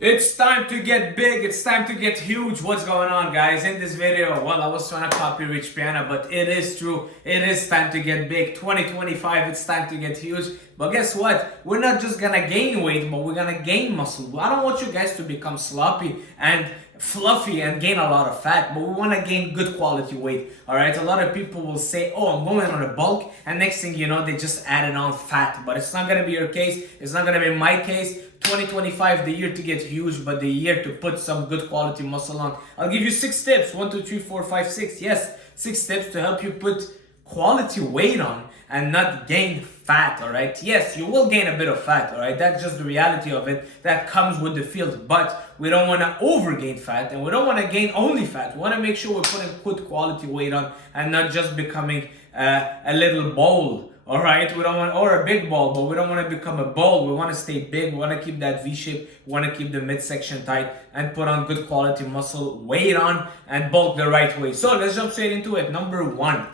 It's time to get big, it's time to get huge. What's going on, guys? In this video, well, I was trying to copy Rich Piana, but it is true. It is time to get big. 2025, it's time to get huge. But guess what? We're not just gonna gain weight, but we're gonna gain muscle. I don't want you guys to become sloppy and fluffy and gain a lot of fat, but we want to gain good quality weight. All right, a lot of people will say, oh, I'm going on a bulk, and next thing you know, they just added on fat. But it's not going to be your case. It's not going to be my case. 2025, the year to get huge, but the year to put some good quality muscle on. I'll give you 6 tips. 1, 2, 3, 4, 5, 6. Yes, 6 tips to help you put quality weight on and not gain fat. All right, yes, you will gain a bit of fat. All right, that's just the reality of it. That comes with the field, but we don't want to overgain fat, and we don't want to gain only fat. We want to make sure we're putting good quality weight on and not just becoming a little ball. All right, we don't want, or a big ball, but we don't want to become a ball. We want to stay big. We want to keep that V shape. We want to keep the midsection tight and put on good quality muscle, weight on, and bulk the right way. So let's jump straight into it. Number 1.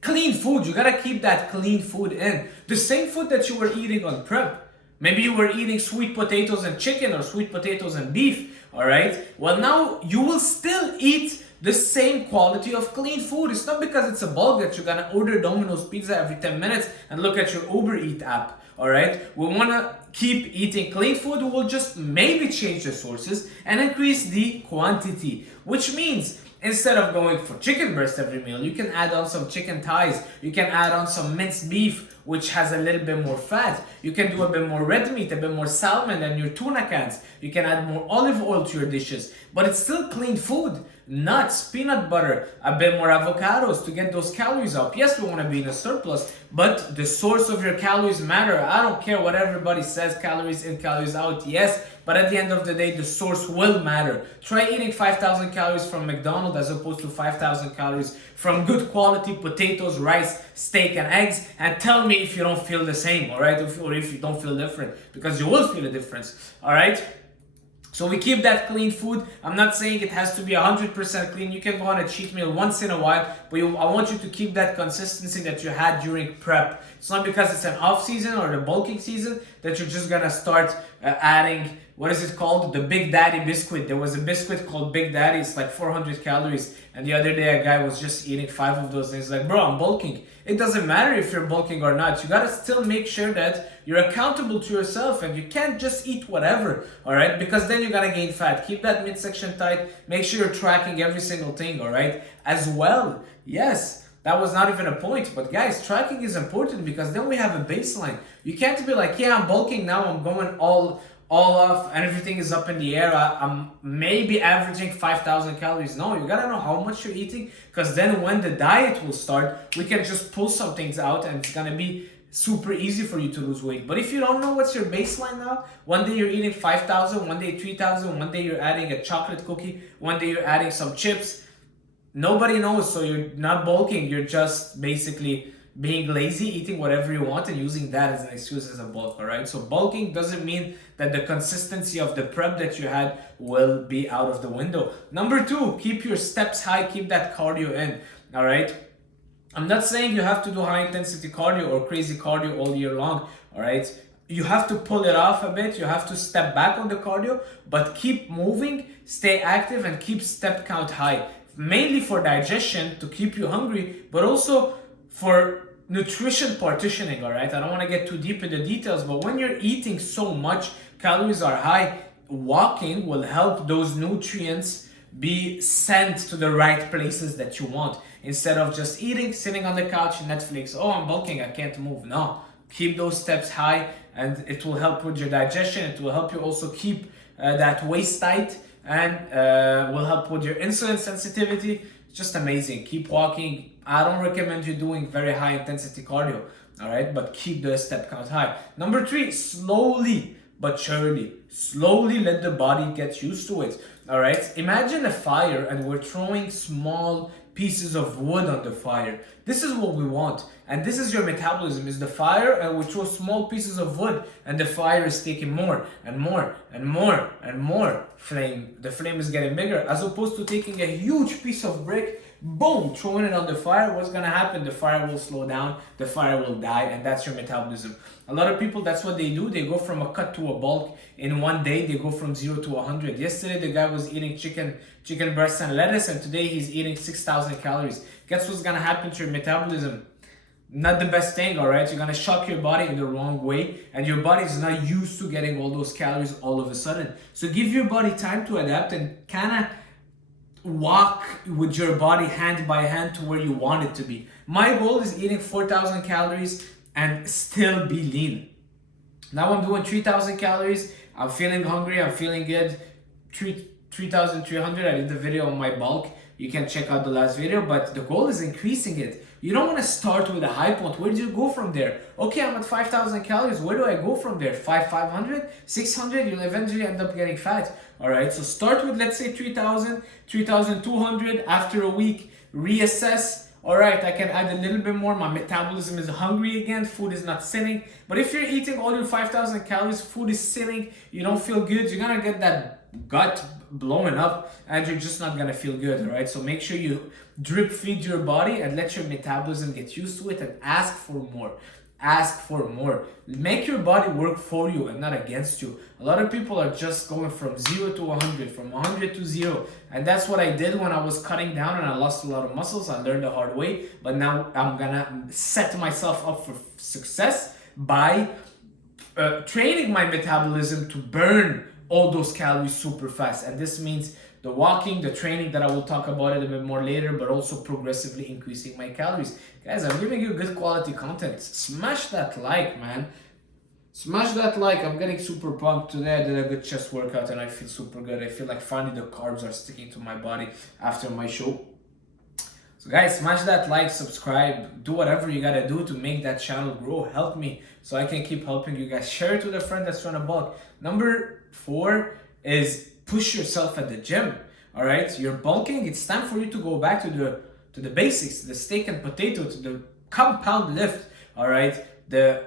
Clean food. You gotta keep that clean food in. The same food that you were eating on prep. Maybe you were eating sweet potatoes and chicken or sweet potatoes and beef. All right. Well, now you will still eat the same quality of clean food. It's not because it's a bulk that you're gonna order Domino's pizza every 10 minutes and look at your Uber Eat app. All right. We wanna keep eating clean food. We will just maybe change the sources and increase the quantity, which means instead of going for chicken breast every meal, you can add on some chicken thighs. You can add on some minced beef, which has a little bit more fat. You can do a bit more red meat, a bit more salmon and your tuna cans. You can add more olive oil to your dishes, but it's still clean food. Nuts, peanut butter, a bit more avocados to get those calories up. Yes, we want to be in a surplus, but the source of your calories matter. I don't care what everybody says, calories in, calories out. Yes, but at the end of the day, the source will matter. Try eating 5,000 calories from McDonald's as opposed to 5,000 calories from good quality potatoes, rice, steak, and eggs, and tell me if you don't feel the same, all right? Or if you don't feel different, because you will feel a difference, all right? So we keep that clean food. I'm not saying it has to be 100% clean. You can go on a cheat meal once in a while, but I want you to keep that consistency that you had during prep. It's not because it's an off season or the bulking season that you're just gonna start adding, what is it called? The Big Daddy biscuit. There was a biscuit called Big Daddy. It's like 400 calories. And the other day a guy was just eating 5 of those and he's like, bro, I'm bulking. It doesn't matter if you're bulking or not. You gotta still make sure that you're accountable to yourself and you can't just eat whatever, all right? Because then you're gonna gain fat. Keep that midsection tight. Make sure you're tracking every single thing, all right? As well, yes, that was not even a point, but guys, tracking is important because then we have a baseline. You can't be like, yeah, I'm bulking now, I'm going all off and everything is up in the air. I'm maybe averaging 5,000 calories. No, you gotta know how much you're eating, because then when the diet will start, we can just pull some things out and it's gonna be super easy for you to lose weight. But if you don't know what's your baseline now, one day you're eating 5,000, one day 3,000, one day you're adding a chocolate cookie, one day you're adding some chips. Nobody knows, so you're not bulking. You're just basically being lazy, eating whatever you want and using that as an excuse as a bulk, all right? So bulking doesn't mean that the consistency of the prep that you had will be out of the window. Number 2, keep your steps high, keep that cardio in, all right? I'm not saying you have to do high intensity cardio or crazy cardio all year long, all right? You have to pull it off a bit. You have to step back on the cardio, but keep moving, stay active, and keep step count high. Mainly for digestion, to keep you hungry, but also for nutrition partitioning, all right? I don't want to get too deep in the details, but when you're eating so much, calories are high, walking will help those nutrients be sent to the right places that you want, instead of just eating, sitting on the couch, Netflix. Oh, I'm bulking, I can't move. No, keep those steps high and it will help with your digestion. It will help you also keep that waist tight and will help with your insulin sensitivity. It's just amazing. Keep walking. I don't recommend you doing very high intensity cardio, all right? But keep the step count high. Number 3, slowly but surely. Slowly let the body get used to it, all right? Imagine a fire and we're throwing small pieces of wood on the fire. This is what we want. And this is your metabolism, is the fire, and we throw small pieces of wood and the fire is taking more and more and more and more flame. The flame is getting bigger, as opposed to taking a huge piece of brick, boom, throwing it on the fire, what's gonna happen? The fire will slow down, the fire will die, and that's your metabolism. A lot of people, that's what they do. They go from a cut to a bulk in one day. They go from 0 to 100. Yesterday, the guy was eating chicken breast and lettuce, and today he's eating 6,000 calories. Guess what's gonna happen to your metabolism? Not the best thing, all right? You're gonna shock your body in the wrong way, and your body is not used to getting all those calories all of a sudden. So give your body time to adapt and kind of walk with your body hand by hand to where you want it to be. My goal is eating 4,000 calories and still be lean. Now I'm doing 3,000 calories. I'm feeling hungry. I'm feeling good. 3,300. I did the video on my bulk. You can check out the last video, but the goal is increasing it. You don't want to start with a high point. Where do you go from there? Okay, I'm at 5,000 calories. Where do I go from there? 500, 600? You'll eventually end up getting fat. All right, so start with, let's say, 3,000, 3,200. After a week, reassess. All right, I can add a little bit more. My metabolism is hungry again. Food is not sitting. But if you're eating all your 5,000 calories, food is sitting, you don't feel good, you're going to get that gut blowing up and you're just not going to feel good. All right, so make sure you drip feed your body and let your metabolism get used to it and ask for more. Ask for more. Make your body work for you and not against you. A lot of people are just going from 0 to 100, from 100 to 0. And that's what I did when I was cutting down and I lost a lot of muscles. I learned the hard way. But now I'm going to set myself up for success by training my metabolism to burn all those calories super fast. And this means the walking, the training that I will talk about it a bit more later, but also progressively increasing my calories. Guys, I'm giving you good quality content. Smash that like, man. Smash that like. I'm getting super pumped. Today I did a good chest workout and I feel super good. I feel like finally the carbs are sticking to my body after my show. So guys, smash that like, subscribe, do whatever you gotta do to make that channel grow. Help me so I can keep helping you guys. Share it with a friend that's trying to bulk. Number 4 is push yourself at the gym. All right, you're bulking. It's time for you to go back to the basics, the steak and potato, to the compound lift. All right, the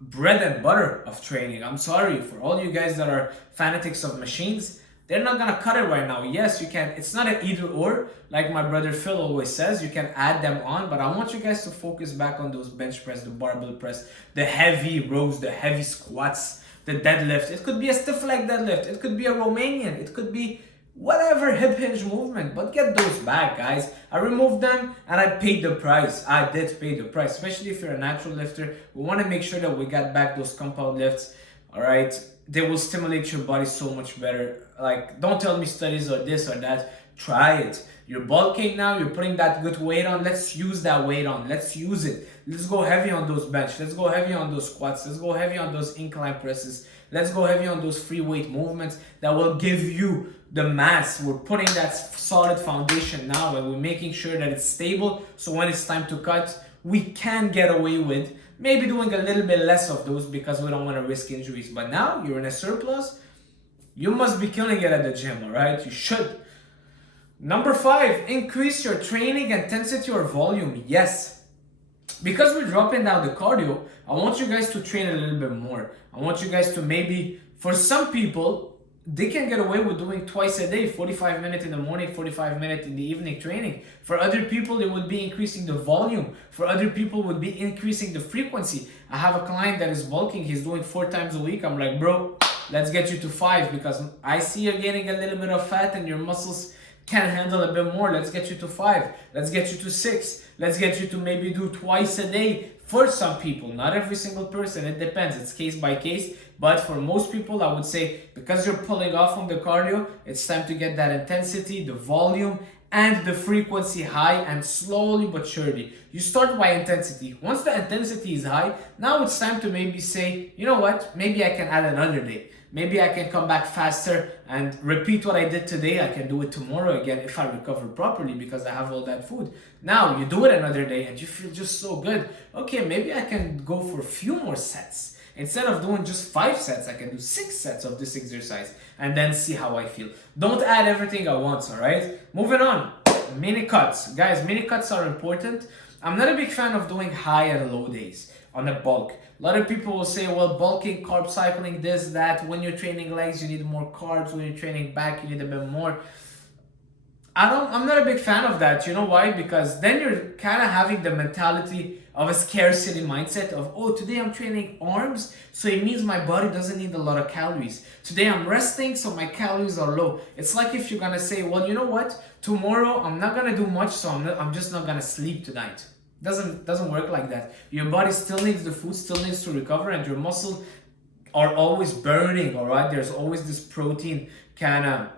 bread and butter of training. I'm sorry for all you guys that are fanatics of machines. They're not gonna cut it right now. Yes, you can. It's not an either or, like my brother Phil always says. You can add them on, but I want you guys to focus back on those bench press, the barbell press, the heavy rows, the heavy squats, the deadlift. It could be a stiff leg deadlift. It could be a Romanian. It could be whatever hip hinge movement, but get those back, guys. I removed them and I paid the price. I did pay the price, especially if you're a natural lifter. We want to make sure that we got back those compound lifts. All right, they will stimulate your body so much better. Like, don't tell me studies or this or that. Try it. You're bulking now, you're putting that good weight on. Let's use that weight on. Let's use it. Let's go heavy on those bench. Let's go heavy on those squats. Let's go heavy on those incline presses. Let's go heavy on those free weight movements that will give you the mass. We're putting that solid foundation now and we're making sure that it's stable. So when it's time to cut, we can get away with maybe doing a little bit less of those because we don't want to risk injuries. But now you're in a surplus. You must be killing it at the gym, all right? You should. Number 5, increase your training intensity or volume. Yes. Because we're dropping down the cardio, I want you guys to train a little bit more. I want you guys to maybe, for some people, they can get away with doing twice a day, 45 minutes in the morning, 45 minutes in the evening training. For other people, it would be increasing the volume. For other people, it would be increasing the frequency. I have a client that is bulking. He's doing 4 times a week. I'm like, bro, let's get you to 5 because I see you're gaining a little bit of fat and your muscles can handle a bit more. Let's get you to 5. Let's get you to 6. Let's get you to maybe do twice a day for some people. Not every single person. It depends. It's case by case. But for most people, I would say because you're pulling off on the cardio, it's time to get that intensity, the volume, and the frequency high, and slowly but surely. You start by intensity. Once the intensity is high, now it's time to maybe say, you know what, maybe I can add another day. Maybe I can come back faster and repeat what I did today. I can do it tomorrow again if I recover properly because I have all that food. Now you do it another day and you feel just so good. Okay, maybe I can go for a few more sets. Instead of doing just 5 sets, I can do 6 sets of this exercise and then see how I feel. Don't add everything at once, all right? Moving on, mini cuts. Guys, mini cuts are important. I'm not a big fan of doing high and low days on a bulk. A lot of people will say, well, bulking, carb cycling, this, that. When you're training legs, you need more carbs. When you're training back, you need a bit more. I'm not a big fan of that. You know why? Because then you're kind of having the mentality of a scarcity mindset of, oh, today I'm training arms, so it means my body doesn't need a lot of calories. Today I'm resting, so my calories are low. It's like if you're gonna say, well, you know what? Tomorrow I'm not gonna do much, so I'm just not gonna sleep tonight. Doesn't work like that. Your body still needs the food, still needs to recover, and your muscles are always burning. All right, there's always this protein kind of,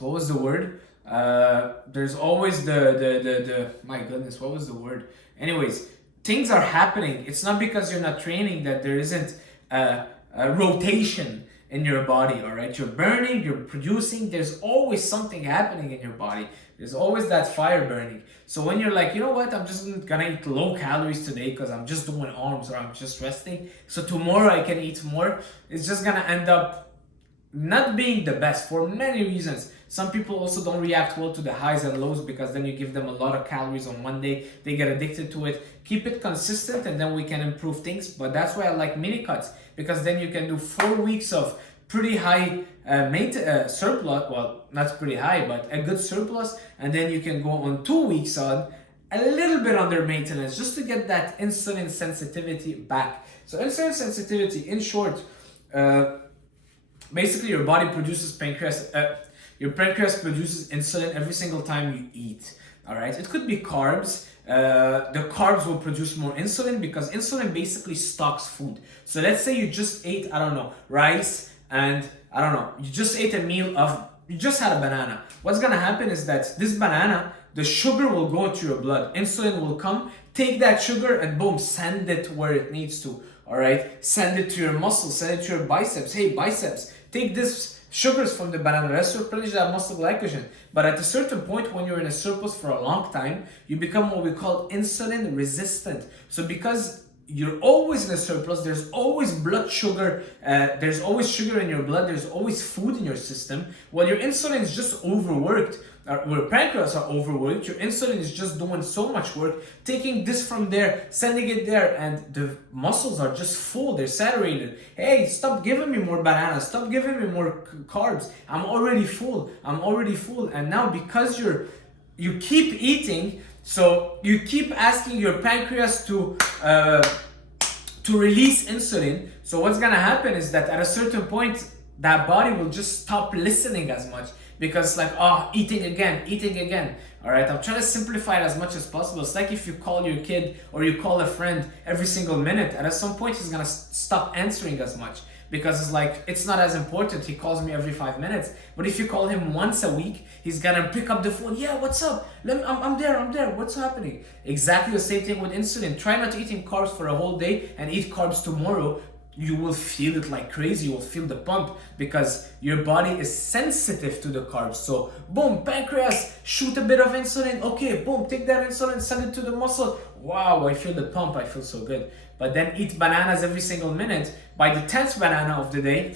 what was the word? There's always the my goodness, what was the word? Anyways, things are happening. It's not because you're not training that there isn't a rotation in your body. All right, you're burning, you're producing. There's always something happening in your body. There's always that fire burning. So when you're like, you know what, I'm just gonna eat low calories today because I'm just doing arms or I'm just resting, so tomorrow I can eat more, it's just gonna end up not being the best for many reasons. Some people also don't react well to the highs and lows because then you give them a lot of calories on one day, they get addicted to it. Keep it consistent and then we can improve things. But that's why I like mini cuts, because then you can do 4 weeks of pretty high surplus, well, not pretty high, but a good surplus, and then you can go on 2 weeks on a little bit under maintenance just to get that insulin sensitivity back. So insulin sensitivity, in short, basically your body produces your pancreas produces insulin every single time you eat. All right, it could be carbs. The carbs will produce more insulin because insulin basically stocks food. So let's say you just ate, I don't know, rice, and I don't know, you just ate a meal of, you just had a banana. What's gonna happen is that this banana, the sugar will go into your blood. Insulin will come, take that sugar, and boom, send it where it needs to. All right, send it to your muscles, send it to your biceps. Hey, biceps, take this sugars from the banana, let's replenish that muscle glycogen. But at a certain point, when you're in a surplus for a long time, you become what we call insulin resistant. So because you're always in a surplus, there's always blood sugar, there's always sugar in your blood, there's always food in your system. Well, your insulin is just overworked, your pancreas are overworked, your insulin is just doing so much work, taking this from there, sending it there, and the muscles are just full, they're saturated. Hey, stop giving me more bananas, stop giving me more carbs, I'm already full, and now because you keep eating, so you keep asking your pancreas to release insulin. So what's gonna happen is that at a certain point, that body will just stop listening as much because it's like, oh, eating again. All right, I'm trying to simplify it as much as possible. It's like if you call your kid or you call a friend every single minute, and at some point he's gonna stop answering as much. Because it's like, it's not as important, he calls me every 5 minutes. But if you call him once a week, he's gonna pick up the phone. Yeah, what's up? I'm there, what's happening? Exactly the same thing with insulin. Try not eating carbs for a whole day and eat carbs tomorrow. You will feel it like crazy, you will feel the pump because your body is sensitive to the carbs. So boom, pancreas, shoot a bit of insulin. Okay, boom, take that insulin, send it to the muscle. Wow, I feel the pump, I feel so good. But then eat bananas every single minute. By the 10th banana of the day,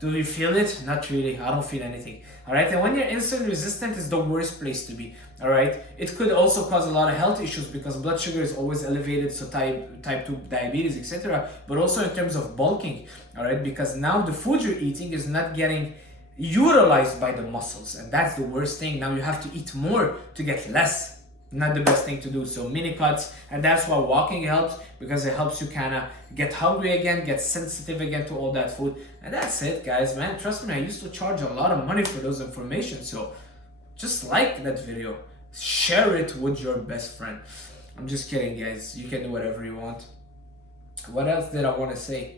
do you feel it? Not really, I don't feel anything. All right, and when you're insulin resistant, is the worst place to be. All right, it could also cause a lot of health issues because blood sugar is always elevated, so type 2 diabetes, etc. But also in terms of bulking, all right, because now the food you're eating is not getting utilized by the muscles, and that's the worst thing. Now you have to eat more to get less. Not the best thing to do. So mini cuts, and that's why walking helps, because it helps you kind of get hungry again, get sensitive again to all that food. And that's it, guys, man. Trust me, I used to charge a lot of money for those information. So just like that video, share it with your best friend. I'm just kidding, guys. You can do whatever you want. What else did I want to say?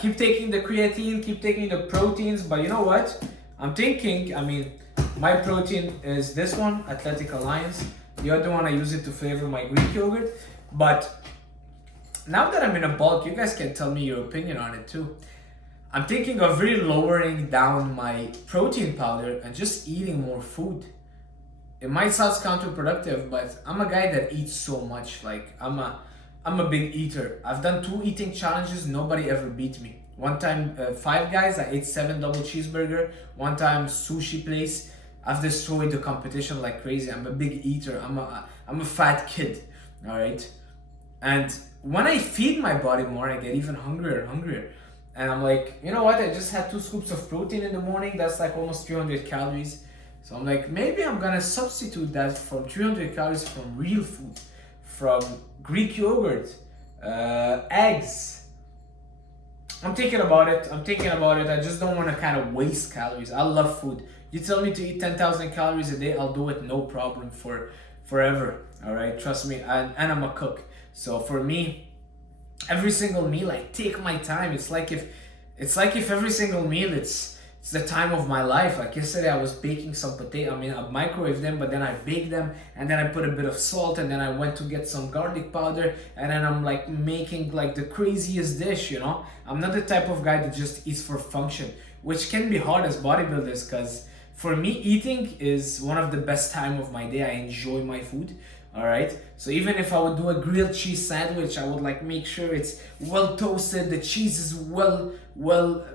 Keep taking the creatine, keep taking the proteins, but you know what? I'm thinking, I mean, my protein is this one, Athletic Alliance. The other one, I use it to flavor my Greek yogurt. But now that I'm in a bulk, you guys can tell me your opinion on it too. I'm thinking of really lowering down my protein powder and just eating more food. It might sound counterproductive, but I'm a guy that eats so much. Like, I'm a big eater. I've done 2 eating challenges, nobody ever beat me. One time, Five Guys, I ate 7 double cheeseburger. One time, sushi place, I've destroyed the competition like crazy. I'm a big eater. I'm a fat kid, all right? And when I feed my body more, I get even hungrier and hungrier. And I'm like, you know what? I just had 2 scoops of protein in the morning. That's like almost 300 calories. So I'm like, maybe I'm gonna substitute that from 300 calories from real food, from Greek yogurt, eggs. I'm thinking about it. I just don't want to kind of waste calories. I love food. You tell me to eat 10,000 calories a day, I'll do it no problem for forever. All right, trust me. And I'm a cook, so for me, every single meal I take my time. It's like if every single meal it's the time of my life. Like yesterday I was baking some potato. I mean, I microwaved them, but then I baked them, and then I put a bit of salt, and then I went to get some garlic powder, and then I'm like making like the craziest dish, you know. I'm not the type of guy that just eats for function, which can be hard as bodybuilders, because for me, eating is one of the best time of my day. I enjoy my food. All right. So even if I would do a grilled cheese sandwich, I would like make sure it's well toasted, the cheese is well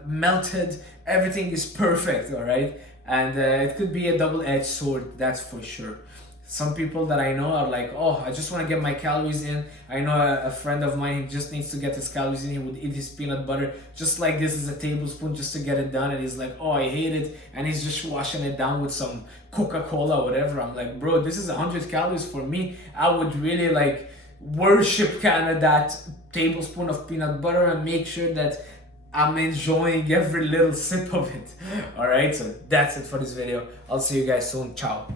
melted, everything is perfect. All right. And it could be a double-edged sword, that's for sure. Some people that I know are like, oh, I just want to get my calories in. I know a friend of mine, he just needs to get his calories in. He would eat his peanut butter just like this is a tablespoon just to get it done. And he's like, oh, I hate it. And he's just washing it down with some Coca-Cola or whatever. I'm like, bro, this is 100 calories for me. I would really like worship kind of that tablespoon of peanut butter and make sure that I'm enjoying every little sip of it. All right, so that's it for this video. I'll see you guys soon. Ciao.